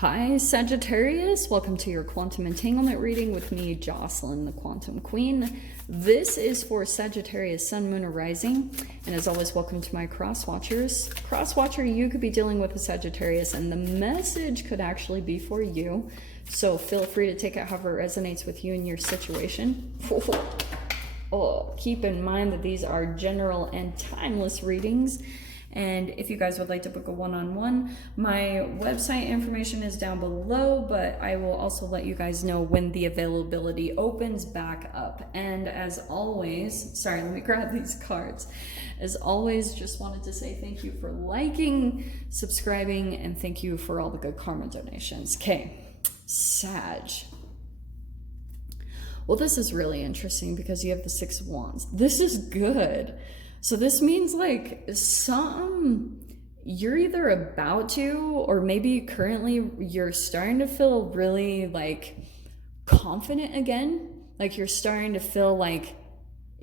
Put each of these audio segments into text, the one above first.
Hi Sagittarius, welcome to your quantum entanglement reading with me, Jocelyn, the Quantum Queen. This is for Sagittarius, Sun, Moon, or Rising, and as always, welcome to my cross watchers. Cross watcher, you could be dealing with a Sagittarius, and the message could actually be for you. So feel free to take it however it resonates with you and your situation. Oh, keep in mind that these are general and timeless readings. And if you guys would like to book a one-on-one, my website information is down below, but I will also let you guys know when the availability opens back up. And as always, sorry, let me grab these cards. As always, just wanted to say thank you for liking, subscribing, and thank you for all the good karma donations. Okay, Sag. Well, this is really interesting because you have the Six of Wands. This is good. So this means like you're either about to, or maybe currently you're starting to feel really like confident again. Like you're starting to feel like,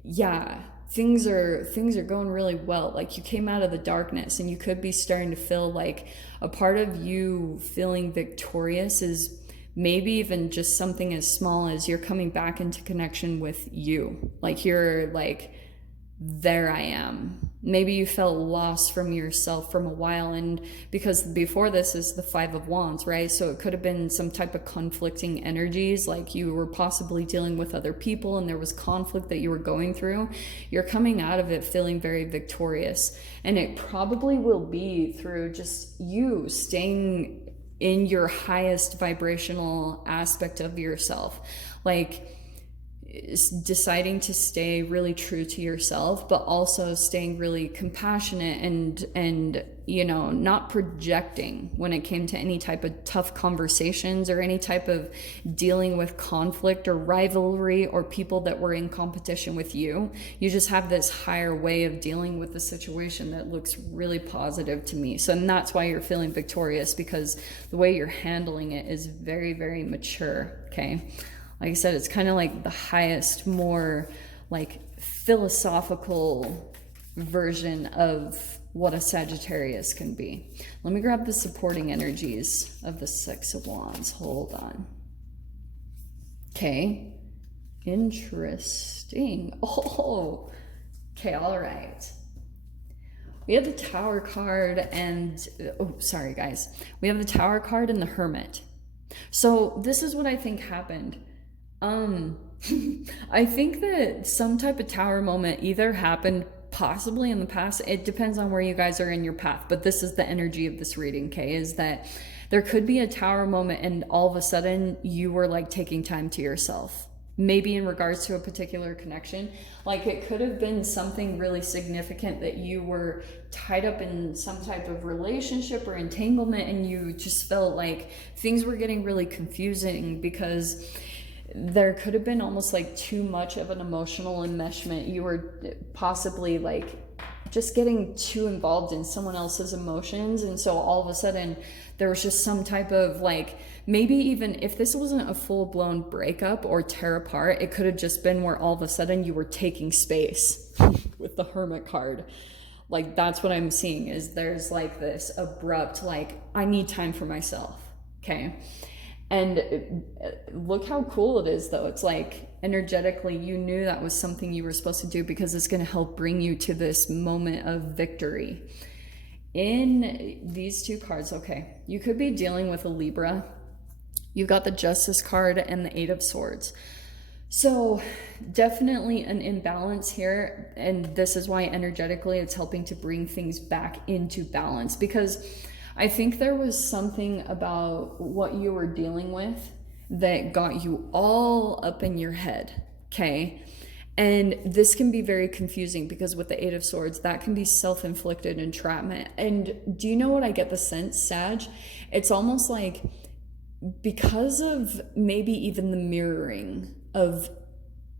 yeah, things are going really well. Like you came out of the darkness and you could be starting to feel like a part of you feeling victorious is maybe even just something as small as you're coming back into connection with you. Like you're like, there I am. Maybe you felt lost from yourself from a while, and because before this is the Five of Wands, right? So it could have been some type of conflicting energies, like you were possibly dealing with other people and there was conflict that you were going through. You're coming out of it feeling very victorious, and it probably will be through just you staying in your highest vibrational aspect of yourself, like deciding to stay really true to yourself, but also staying really compassionate and you know, not projecting when it came to any type of tough conversations or any type of dealing with conflict or rivalry or people that were in competition with you. You just have this higher way of dealing with the situation that looks really positive to me. So, and that's why you're feeling victorious, because the way you're handling it is very, very mature. Okay. Like I said, it's kind of like the highest, more like philosophical version of what a Sagittarius can be. Let me grab the supporting energies of the Six of Wands. Hold on. Okay. Interesting. Oh, okay. All right. We have the Tower card and, oh, sorry guys. We have the Tower card and the Hermit. So this is what I think happened. I think that some type of tower moment either happened possibly in the past. It depends on where you guys are in your path, but this is the energy of this reading, okay, is that there could be a tower moment and all of a sudden you were like taking time to yourself. Maybe in regards to a particular connection. Like it could have been something really significant that you were tied up in some type of relationship or entanglement, and you just felt like things were getting really confusing because there could have been almost like too much of an emotional enmeshment. You were possibly like just getting too involved in someone else's emotions, and so all of a sudden there was just some type of like, maybe even if this wasn't a full-blown breakup or tear apart, it could have just been where all of a sudden you were taking space with the Hermit card. Like that's what I'm seeing, is there's like this abrupt like, I need time for myself. Okay. And look how cool it is though. It's like energetically you knew that was something you were supposed to do because it's going to help bring you to this moment of victory. In these two cards, okay, you could be dealing with a Libra. You've got the Justice card and the Eight of Swords. So definitely an imbalance here, and this is why energetically it's helping to bring things back into balance, because I think there was something about what you were dealing with that got you all up in your head, okay? And this can be very confusing because with the Eight of Swords, that can be self-inflicted entrapment. And do you know what I get the sense, Sag? It's almost like because of maybe even the mirroring of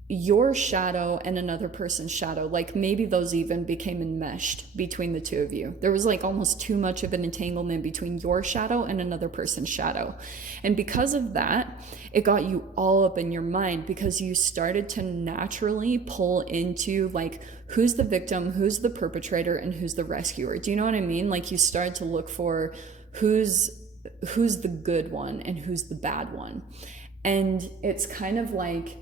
your shadow and another person's shadow, like maybe those even became enmeshed between the two of you. There was like almost too much of an entanglement between your shadow and another person's shadow. And because of that, it got you all up in your mind because you started to naturally pull into like, who's the victim, who's the perpetrator, and who's the rescuer. Do you know what I mean? Like you started to look for who's who's the good one and who's the bad one. And it's kind of like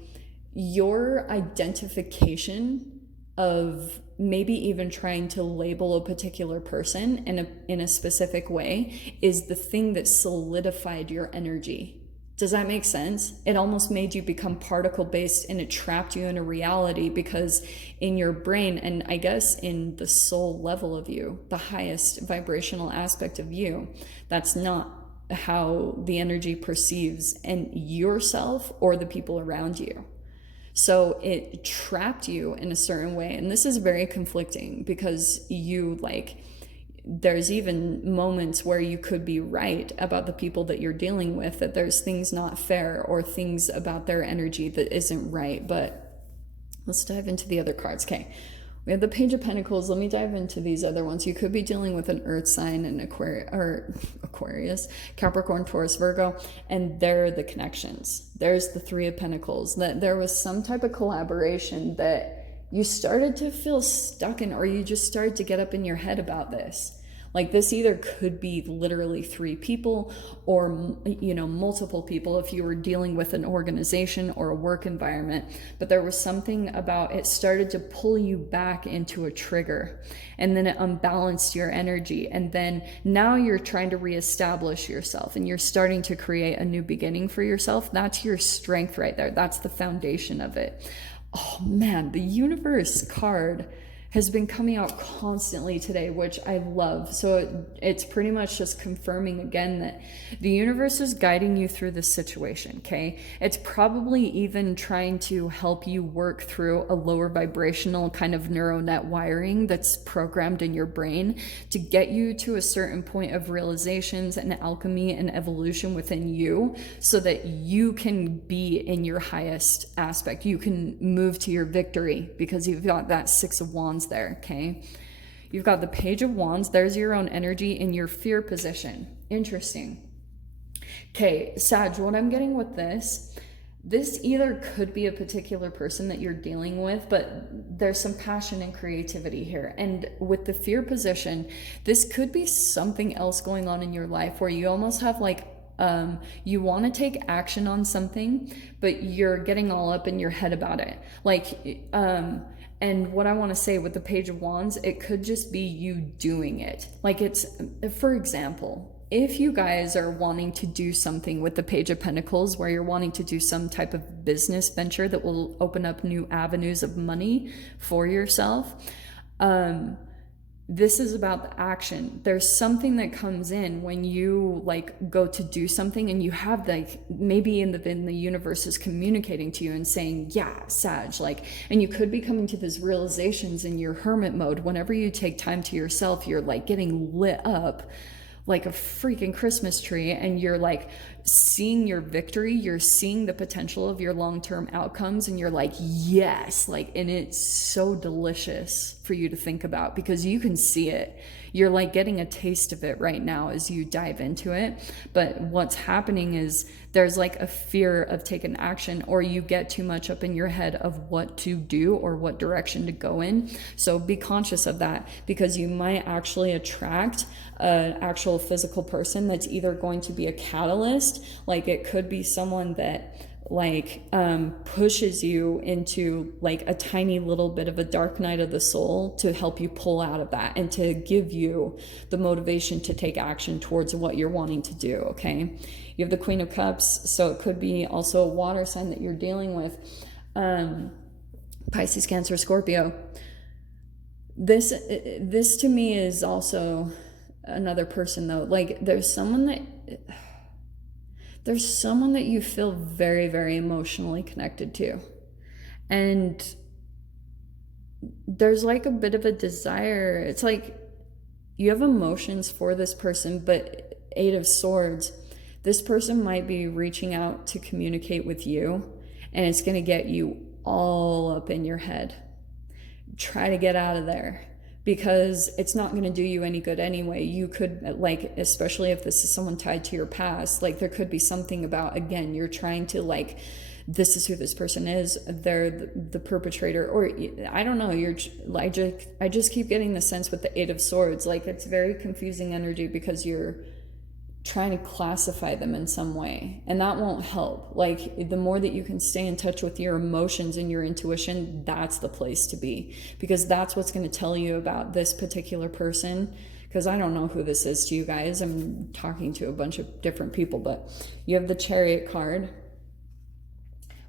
your identification of maybe even trying to label a particular person in a specific way is the thing that solidified your energy. Does that make sense? It almost made you become particle based, and it trapped you in a reality, because in your brain, and I guess in the soul level of you, the highest vibrational aspect of you, that's not how the energy perceives and yourself or the people around you. So it trapped you in a certain way. And this is very conflicting, because you there's even moments where you could be right about the people that you're dealing with, that there's things not fair or things about their energy that isn't right. But let's dive into the other cards. Okay. We have the Page of Pentacles. Let me dive into these other ones. You could be dealing with an earth sign, an Aquarius, Capricorn, Taurus, Virgo, and there are the connections. There's the Three of Pentacles. That there was some type of collaboration that you started to feel stuck in, or you just started to get up in your head about this. Like, this either could be literally 3 people or, multiple people if you were dealing with an organization or a work environment. But there was something about it started to pull you back into a trigger, and then it unbalanced your energy. And then now you're trying to reestablish yourself, and you're starting to create a new beginning for yourself. That's your strength right there. That's the foundation of it. Oh man, the universe card has been coming out constantly today, which I love. So it's pretty much just confirming again that the universe is guiding you through this situation, okay? It's probably even trying to help you work through a lower vibrational kind of neural net wiring that's programmed in your brain to get you to a certain point of realizations and alchemy and evolution within you, so that you can be in your highest aspect. You can move to your victory, because you've got that Six of Wands there, okay? You've got the Page of Wands. There's your own energy in your fear position. Interesting. Okay, Sag, what I'm getting with this either could be a particular person that you're dealing with, but there's some passion and creativity here. And with the fear position, this could be something else going on in your life where you almost have you want to take action on something, but you're getting all up in your head about it. And what I want to say with the Page of Wands, it could just be you doing it. It's, for example, if you guys are wanting to do something with the Page of Pentacles, where you're wanting to do some type of business venture that will open up new avenues of money for yourself, this is about the action. There's something that comes in when you go to do something, and you have maybe in the universe is communicating to you and saying, yeah, Sag, and you could be coming to these realizations in your hermit mode. Whenever you take time to yourself, you're getting lit up like a freaking Christmas tree, and you're seeing your victory, you're seeing the potential of your long-term outcomes, and you're yes, and it's so delicious for you to think about, because you can see it. You're getting a taste of it right now as you dive into it. But what's happening is there's a fear of taking action, or you get too much up in your head of what to do or what direction to go in. So be conscious of that, because you might actually attract an actual physical person that's either going to be a catalyst. It could be someone that pushes you into a tiny little bit of a dark night of the soul to help you pull out of that and to give you the motivation to take action towards what you're wanting to do, okay? You have the Queen of Cups, so it could be also a water sign that you're dealing with. Pisces, Cancer, Scorpio. This to me is also another person, though. There's someone that you feel very, very emotionally connected to. And there's a bit of a desire. It's you have emotions for this person, but Eight of Swords, this person might be reaching out to communicate with you, and it's going to get you all up in your head. Try to get out of there, because it's not going to do you any good anyway. You could, especially if this is someone tied to your past, there could be something about, again, you're trying to this is who this person is, they're the perpetrator, or I don't know, I just keep getting the sense with the Eight of Swords, it's very confusing energy, because you're trying to classify them in some way, and that won't help. Like, the more that you can stay in touch with your emotions and your intuition, that's the place to be, because that's what's going to tell you about this particular person. Because I don't know who this is to you guys, I'm talking to a bunch of different people, but you have the Chariot card,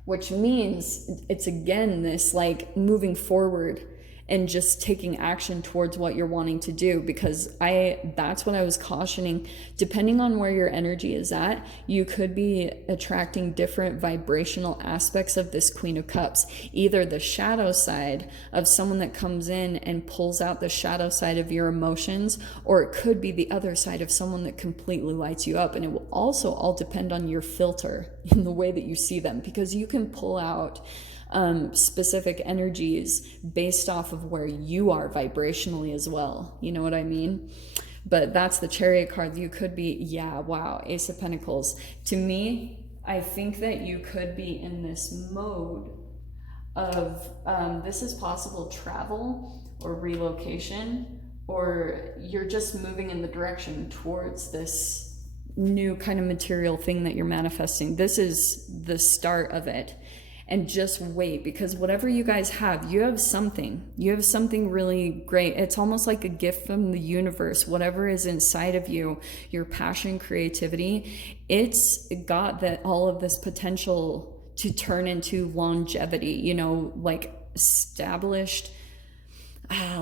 which means it's again this like moving forward and just taking action towards what you're wanting to do. Because that's what I was cautioning. Depending on where your energy is at, you could be attracting different vibrational aspects of this Queen of Cups. Either the shadow side of someone that comes in and pulls out the shadow side of your emotions, or it could be the other side of someone that completely lights you up. And it will also all depend on your filter in the way that you see them, because you can pull out specific energies based off of where you are vibrationally as well. You know what I mean? But that's the Chariot card. You could be, yeah, wow, Ace of Pentacles. To me, I think that you could be in this mode of, this is possible travel or relocation, or you're just moving in the direction towards this new kind of material thing that you're manifesting. This is the start of it. And just wait, because whatever you guys have, you have something really great. It's almost like a gift from the universe. Whatever is inside of you, your passion, creativity, it's got all of this potential to turn into longevity, you know, like established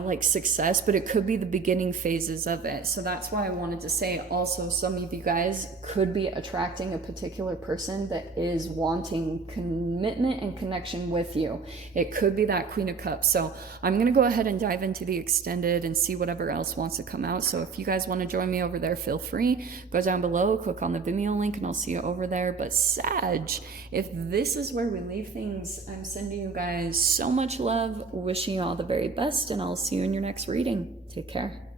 like success, but it could be the beginning phases of it. So that's why I wanted to say also, some of you guys could be attracting a particular person that is wanting commitment and connection with you. It could be that Queen of Cups. So I'm going to go ahead and dive into the extended and see whatever else wants to come out. So if you guys want to join me over there, feel free. Go down below, click on the Vimeo link, and I'll see you over there. But Sag, if this is where we leave things, I'm sending you guys so much love, wishing you all the very best, and I'll see you in your next reading. Take care.